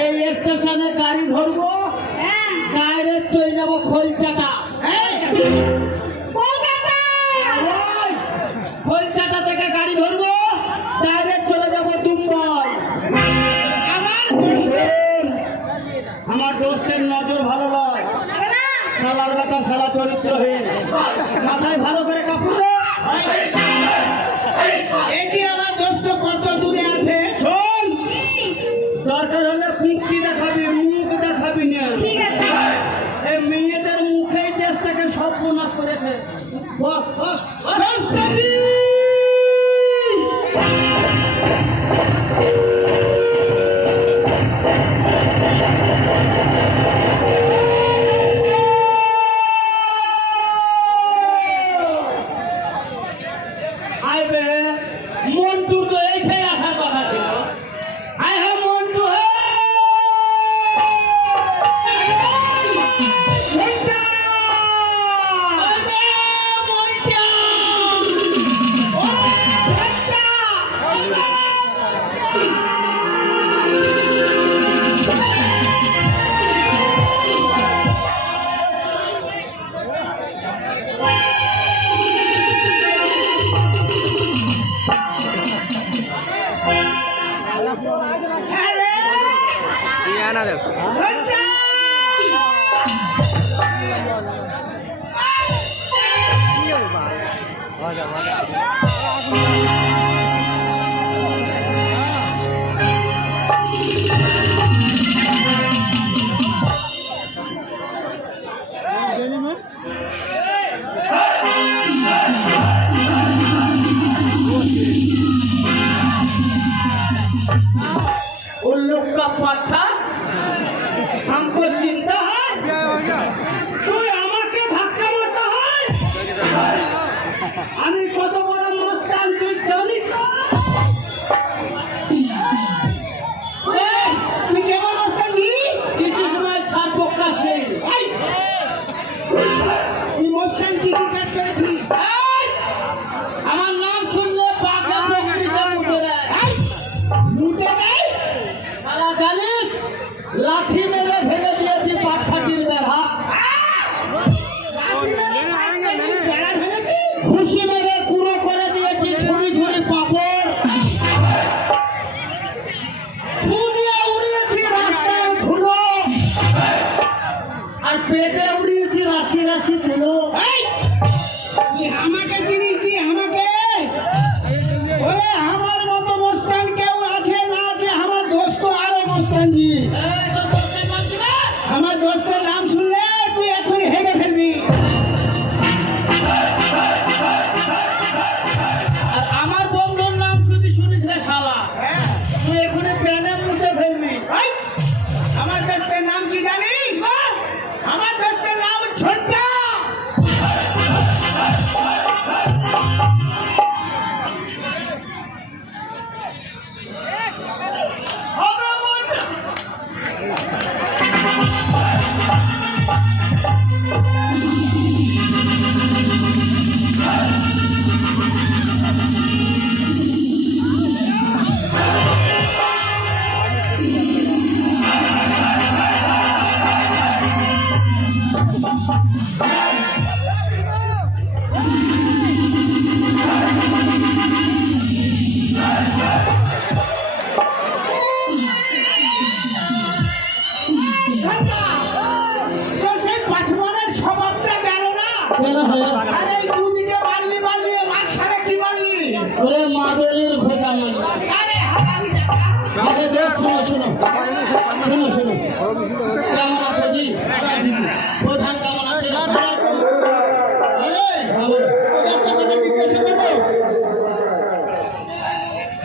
এই স্টেশনে গাড়ি ধরবো, ডাইরেক্ট চলে যাবো খোলচাটা। খোলচাটা থেকে গাড়ি ধরবো, ডাইরেক্ট চলে যাবো দুম্বাই। আমার দোস্তের নজর ভালো নয়, শালার কথা শালা চরিত্রহীন, মাথায় ভালো করে কাপড়। আমার দোস্ত কত দূরে আছে শোন, দরকার হলে মুক্তি দেখাবি, মুখ দেখাবি না। ঠিক আছে, এই মেয়েদের মুখেই দেশটাকে সর্বনাশ করেছে। বস বস उन लोग का पाठा हमको चिंता है, तू আমাকে ধাক্কা মারতে হয়। আমি কত বড় মস্তান তুই জানিস? তুই কেমন মস্তান? দিস মাই ছাড় পক্কা সেই তুই মস্তান কি কাজ করেছিস? আমার নাম শুনলে পাগলা প্রকৃতিতে মুতে দেয়। মুতে দেয়? সারা জানিস লাঠি মেরে ভেঙে দিয়েছি পাটখাটির বেড়া। খুশি মেরে কুড়ো করে দিয়েছি ঝুড়ি ঝুড়ি পাপড়। উড়িয়েছি রাস্তায় ধুলো, আর পেটে উড়িয়েছি রাশি রাশি ধুলো। আমাকে চিনিছি? আমাকে আমার মতো মস্তান কেউ আছে না আছে? আমার দোস্ত আরো মস্তানজি। আমার দোস্তের নাম শুনলে তুই এখনই হেগে ফেলবি। আর আমার বন্ধুর নাম শুধু শুনিস রে শালা, তুই এখনই প্যানে মুছে ফেলবি। আমার দোস্তের নাম কি জানিস? আমার দোস্তের নাম ছোট্টা। স্বভাবটা গেল না। কেন হয়? আরে এই দুদিকে মারলি মারলি, মাঝখানে কি মারলি? ওরে মাদলের খোঁজা মারলি। আরে হারামি টাকা। আরে দেখ, শোনো শোনো শোনো শোনো, কেমন আছো জি? প্রধান কেমন আছে? এই, তোকে একটা কথা জিজ্ঞাসা করবো।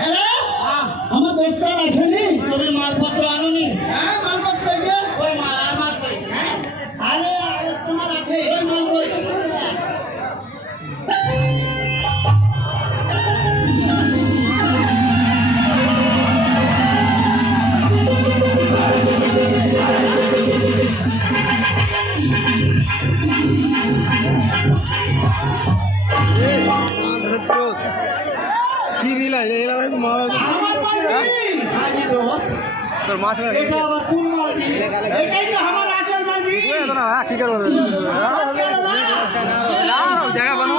হ্যালো, আমার দোস্তার আসেনি? তুমি মালপত্র আনুনি? হ্যাঁ, মালপত্র এই যে। ওই মাল আর মাল কই? হ্যাঁ, আরে আরে তোমার আছে। ওই মাল কই? কি দিলা এরা আমার মালপত্র। হাজি তো তোর মাছ এটা আবার কোন মাল জি? এটাই তো আমার আসল মালজি। না কি করবো জায়গা বানো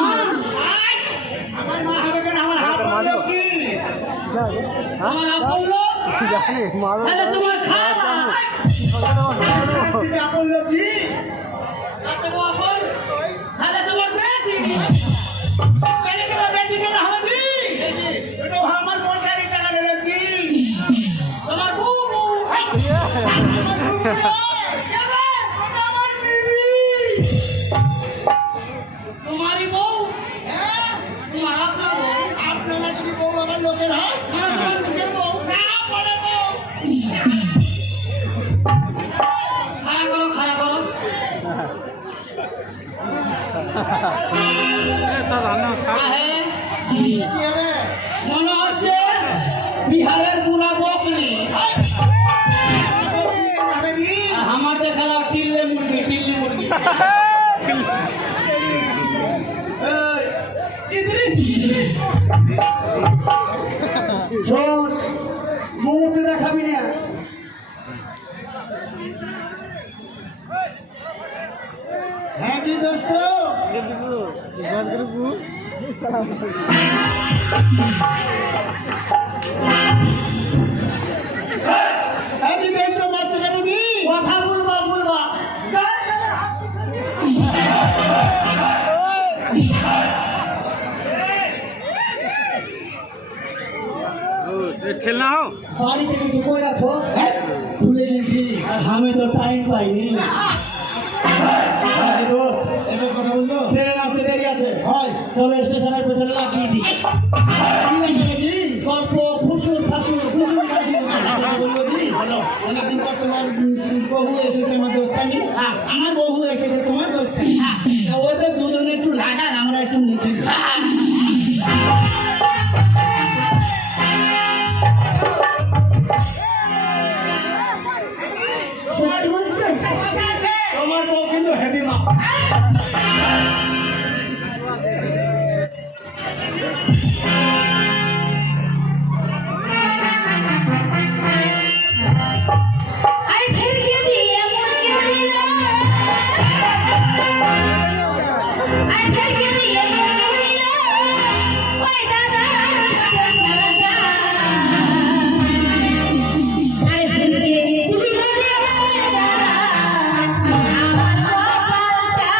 আমার মা হবে কেন? আমার হাত মারলো কি? আমার আপন লোক? জানি মাছ তাহলে তোমার খাওয়া তুমি আপন লোক জি? রাতে গো আপন? তাহলে তোমার বেটি? মেরে কেন বেটি কেন হবে জি? এই যে, এটা আমার পয়সার টাকা দিল জি। তোমার বউ বউ। আমার বুবু নয়, যাবে? ওটা আমার বিবি। তোমারই বউ? হ্যাঁ, তোমার আপনার বউ? আপনারা যদি বউ আমার লোকের হয়, না, তোমার নিজের বউ? না পরে বউ। খাড়া করো। আহে, কি হবে? মনে হচ্ছে বিহারের বুড়া বকরি। হবে জি? আর আমার দেখালো টিল্লি মুরগি। এই, ইদ্রিস। শোন, মুখ দেখাবি না। হ্যাঁ জি দোস্ত। হ্যাঁ জি, এই তো মাছ কেন জি? কথা বলবা। ঠেলনা হোক বাড়িতে কিছু কই রাখো? ভুলে গেছি, আর আমি তো টাইম পাইনি। হ্যাঁ, দোস্ত, এবার কথা বললো? ট্রেন আসতে দেরি আছে। হয়। চলো স্টেশনের পেছনে লাগিয়ে দিই। কি লাগবে জি? গল্প ফুসুর ফাসুর বলবো জি? অনেকদিন পর তোমার বহু এসেছে আমার দোস্তানি। হ্যাঁ। আমার বহু এসেছে তোমার দোস্তানি। তা ওদের দুজনে একটু লাগান, আমরা একটু নিচে যাই। সত্যি বলছো? কথা আছে? তোমার বউ কিন্তু হেভি মা। আরে ঠেলকে দিয়ে মুরগি হইল। আরে ঠেলকে দিয়ে মুরগি হইল। ওই দাদা চশমাটা। আরে ঠেলকে দিয়ে দিল রে দাদা আমার কপালটা।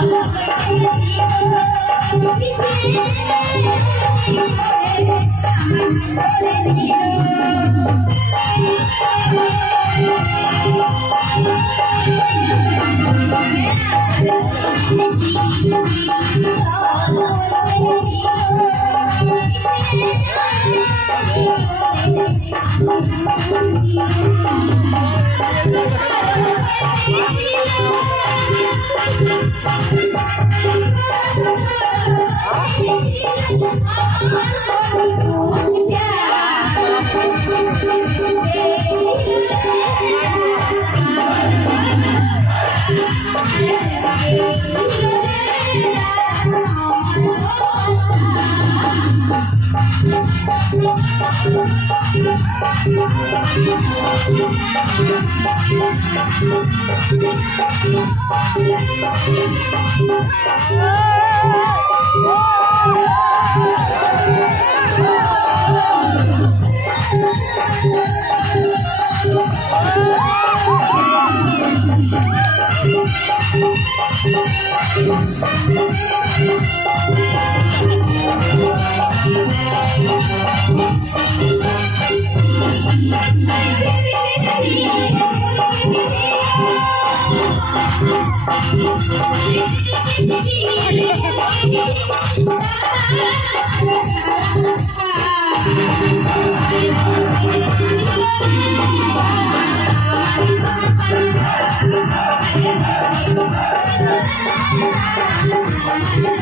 Thank you. Thank you.